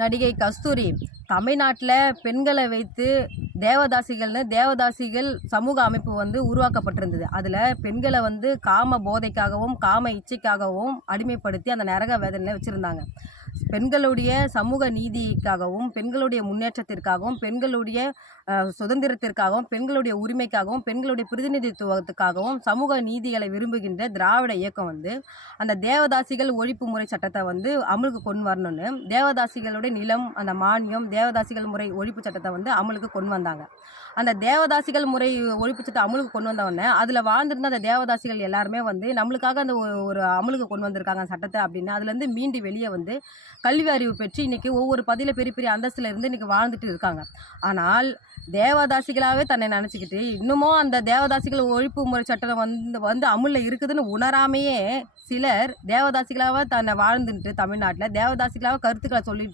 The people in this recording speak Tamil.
நடிகை கஸ்தூரி தமிழ்நாட்டில் பெண்களை வைத்து தேவதாசிகள் சமூக அமைப்பு வந்து உருவாக்கப்பட்டிருந்தது. அதில் பெண்களை வந்து காம போதைக்காகவும் காம இச்சைக்காகவும் அடிமைப்படுத்தி அந்த நரக வேதனையில் வச்சுருந்தாங்க. பெண்களுடைய சமூக நீதிக்காகவும் பெண்களுடைய முன்னேற்றத்திற்காகவும் பெண்களுடைய சுதந்திரத்திற்காகவும் பெண்களுடைய உரிமைக்காகவும் பெண்களுடைய பிரதிநிதித்துவத்துக்காகவும் சமூக நீதிகளை விரும்புகின்ற திராவிட இயக்கம் வந்து அந்த தேவதாசிகள் ஒழிப்பு முறை சட்டத்தை வந்து அமலுக்கு கொண்டு வரணும்னு தேவதாசிகளுடைய நிலம் அந்த மானியம் தேவதாசிகள் முறை ஒழிப்பு சட்டத்தை வந்து அமலுக்கு கொண்டு வந்தாங்க. அந்த தேவதாசிகள் முறை ஒழிப்பு சட்டம் அமலுக்கு கொண்டு வந்தவொடனே அதில் வாழ்ந்திருந்த அந்த தேவதாசிகள் எல்லாருமே வந்து நம்மளுக்காக அந்த ஒரு அமலுக்கு கொண்டு வந்திருக்காங்க அந்த சட்டத்தை அப்படின்னு அதுலேருந்து மீண்டு வெளியே வந்து கல்வி அறிவு பெற்று இன்றைக்கி ஒவ்வொரு பதியில் பெரிய பெரிய அந்தஸ்தில் இருந்து இன்றைக்கி வாழ்ந்துட்டு இருக்காங்க. ஆனால் தேவதாசிகளாகவே தன்னை நினச்சிக்கிட்டு இன்னமும் அந்த தேவதாசிகள் ஒழிப்பு முறை சட்டம் வந்து அமுலில் இருக்குதுன்னு உணராமையே சிலர் தேவதாசிகளாக தன்னை வாழ்ந்துட்டு தமிழ்நாட்டில் தேவதாசிகளாக கருத்துக்களை சொல்லிட்டு